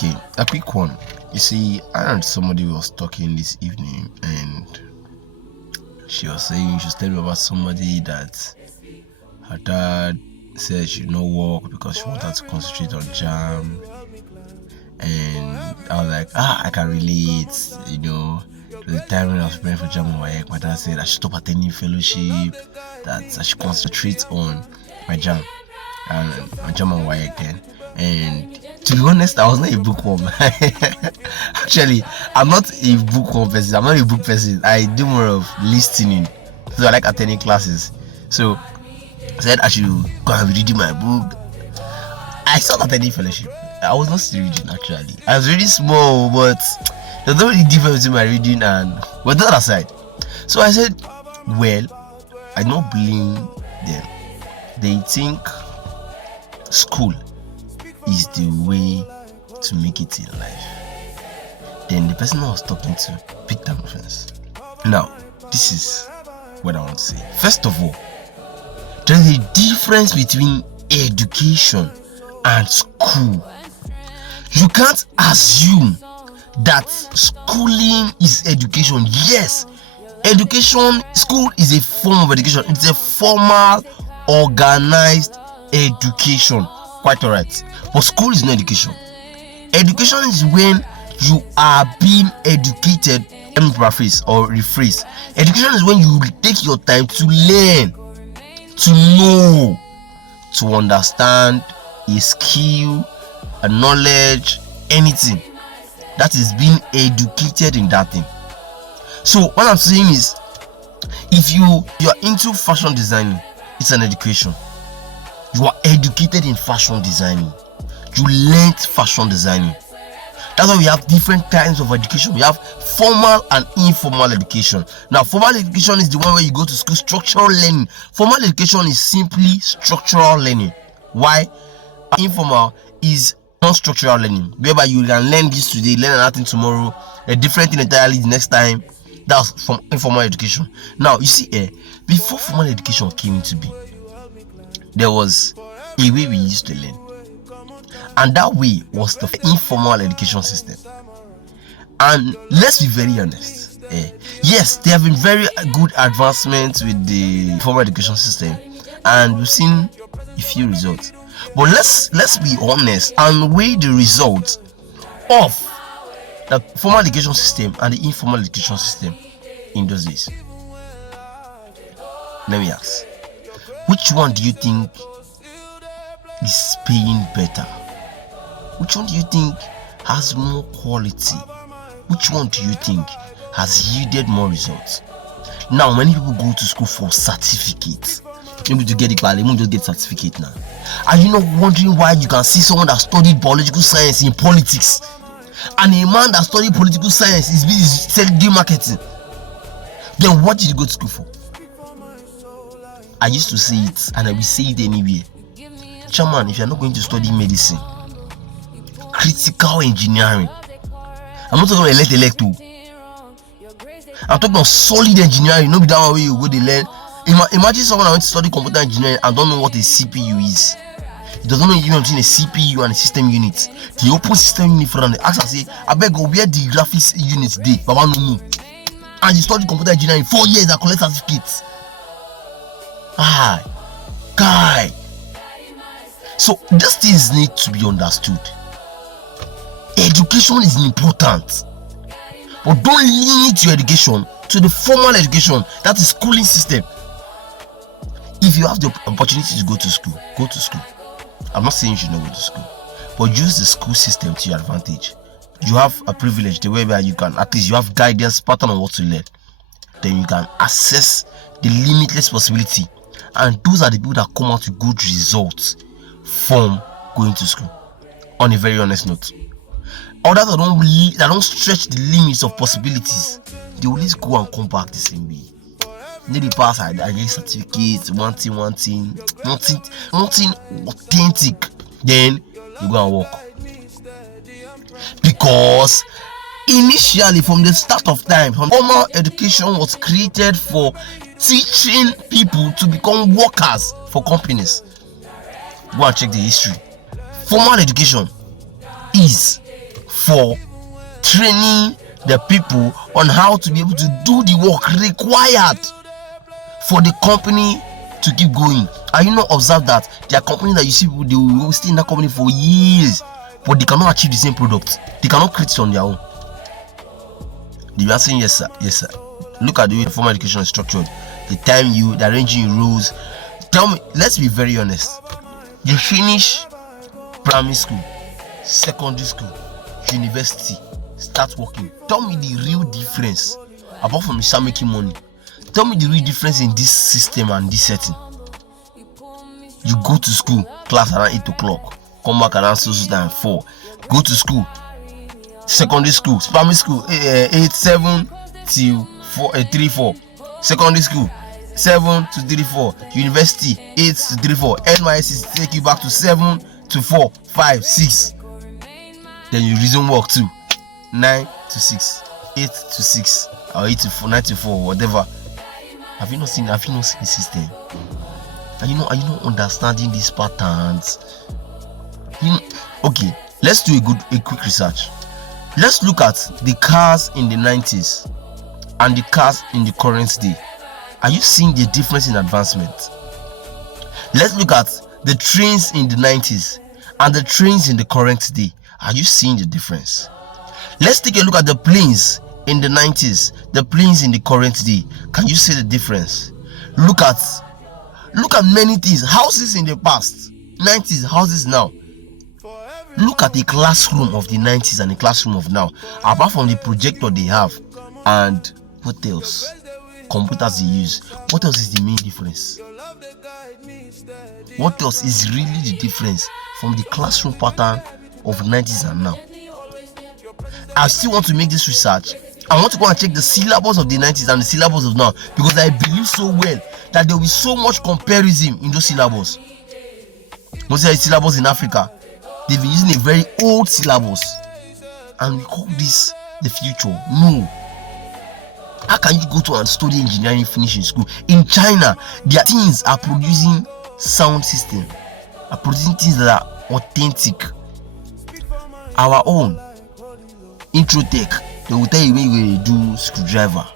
Okay, a quick one. You see, I heard somebody was talking this evening, and she was saying she was telling me about somebody that her dad said she should not work because she wanted to concentrate on jam. And I was like, I can relate. The time when I was preparing for jam and WAEC, my dad said I should stop attending fellowship, that I should concentrate on my jam and my jam and WAEC then. And to be honest, I was not a bookworm. Actually, I'm not a bookworm person. I'm not a book person. I do more of listening. So I like attending classes. So I said I should go and be reading my book. I started attending fellowship. I was not still reading actually. I was reading small, but there's no really difference between my reading and the other side. So I said, well, I don't blame them. They think school is the way to make it in life. Then the person I was talking to picked up offense. Now, this is what I want to say. First of all, there is a difference between education and school. You can't assume that schooling is education. Yes, education, school is a form of education. It's a formal, organized education. Quite alright. But school is not education. Education is when you are being educated. Let me paraphrase or rephrase. Education is when you take your time to learn, to know, to understand a skill, a knowledge, anything. That is being educated in that thing. So what I'm saying is, if you are into fashion designing, it's an education. You are educated in fashion designing. You learned fashion designing. That's why we have different kinds of education. We have formal and informal education. Now, formal education is the one where you go to school, structural learning. Formal education is simply structural learning. Why? Informal is non-structural learning, whereby you can learn this today, learn another thing tomorrow, a different thing entirely the next time. That's from informal education. Now, you see, before formal education came into being, there was a way we used to learn, and that way was the informal education system. And let's be very honest, yes, there have been very good advancements with the formal education system, and we've seen a few results. But let's be honest and weigh the results of the formal education system and the informal education system in those days. Let me ask, which one do you think is paying better? Which one do you think has more quality? Which one do you think has yielded more results? Now, many people go to school for certificates. Maybe to get it, but they won't just get certificate now. Are you not wondering why you can see someone that studied biological science in politics, and a man that studied political science is busy selling marketing? Then what did you go to school for? I used to say it, and I will say it anywhere. Chairman, if you're not going to study medicine, critical engineering, I'm not talking about electro. I'm talking about solid engineering. No be that way you go to learn. Imagine someone that went to study computer engineering and don't know what a CPU is. He doesn't know even between a CPU and a system unit. The open system unit for them, they ask and say, I beg go where the graphics unit dey, Baba no know. And you study computer engineering 4 years and collect certificates. Guy. So these things need to be understood. Education is important, but don't limit your education to the formal education, that is schooling system. If you have the opportunity to go to school, go to school. I'm not saying you should not go to school, but use the school system to your advantage. You have a privilege, the way where you can, at least you have guidance pattern on what to learn. Then you can access the limitless possibility, and those are the people that come out with good results from going to school. On a very honest note, others that don't stretch the limits of possibilities, they always go and come back the same way. Then they pass, I get certificates, one thing, nothing authentic. Then you go and work. Because initially, from the start of time, formal education was created for teaching people to become workers for companies. Go and check the history. Formal education is for training the people on how to be able to do the work required for the company to keep going. And you not observe that there are companies that you see people, they will stay in that company for years, but they cannot achieve the same product. They cannot create it on their own. You are saying yes sir, yes sir. Look at the way the formal education is structured. The time the arranging your rules. Tell me, let's be very honest. You finish primary school, secondary school, university, start working. Tell me the real difference. Apart from you start making money, tell me the real difference in this system and this setting. You go to school, class around 8 o'clock, come back around 4. Go to school, secondary school, primary school 7 till 3 4. Secondary school 7 to 3 4. University 8 to 3 4. NYSC take you back to 7 to 4 5 6. Then you resume work too. 9 to 6, 8 to 6, or 8 to 4, 9 to 4, whatever. Have you not seen the system? Are you not understanding these patterns? Okay, let's do a quick research. Let's look at the cars in the 90s and the cars in the current day. Are you seeing the difference in advancement? Let's look at the trains in the 90s and the trains in the current day. Are you seeing the difference? Let's take a look at the planes in the 90s, the planes in the current day. Can you see the difference? Look at many things. Houses in the past, 90s, houses now. Look at the classroom of the 90s and the classroom of now. Apart from the projector they have and what else? Computers they use. What else is the main difference? What else is really the difference from the classroom pattern of 90s and now? I still want to make this research. I want to go and check the syllabus of the 90s and the syllabus of now, because I believe so well that there will be so much comparison in those syllabus. Most of the syllabus in Africa, they've been using a very old syllabus, and we call this the future. No. How can you go to and study engineering, finish in school? In China, their teens are producing sound system, are producing things that are authentic. Our own Introtech, they will tell you when you do screwdriver.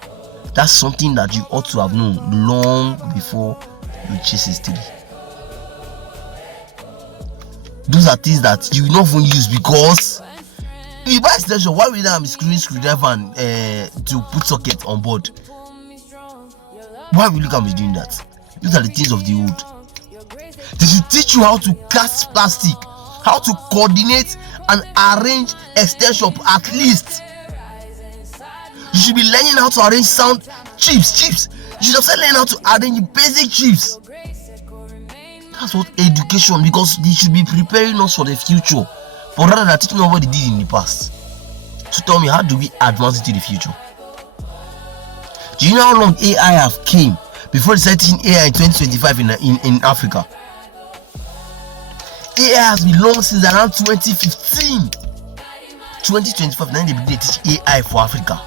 That's something that you ought to have known long before you chase a study. Those are things that you will not even use, because you buy extension. Why will I have a screwdriver and to put socket on board? Why will you come be doing that? Those are the things of the old. They should teach you how to cast plastic, how to coordinate and arrange extension at least. You should be learning how to arrange sound chips. You should also learn how to arrange basic chips. That's what education, because they should be preparing us for the future, but rather than teaching us what they did in the past. So tell me, how do we advance into the future? Do you know how long AI have came before they started teaching AI in 2025 in Africa? AI has been long since around 2015. 2025, now they begin to teach AI for Africa.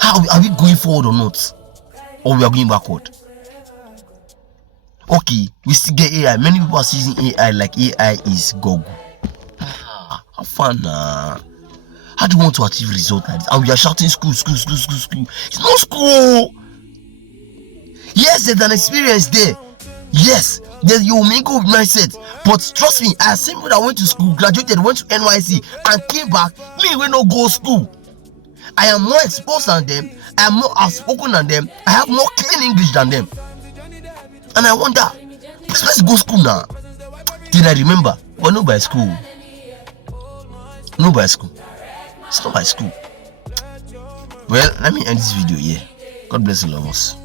How are we going forward or not? Or we are going backward? Okay, we still get AI. Many people are using AI like AI is Google. Have fun. How do you want to achieve results like this? And we are shouting school. It's not school. Yes, there's an experience there. Yes, there's your Omegle mindset. But trust me, I seen people that went to school, graduated, went to NYC, and came back. Me, we no go school. I am more exposed than them. I am more outspoken than them. I have more clean English than them. And I wonder, let's go school now. Did I remember? Well, no by school. No by school. It's not by school. Well, let me end this video here. God bless all of us.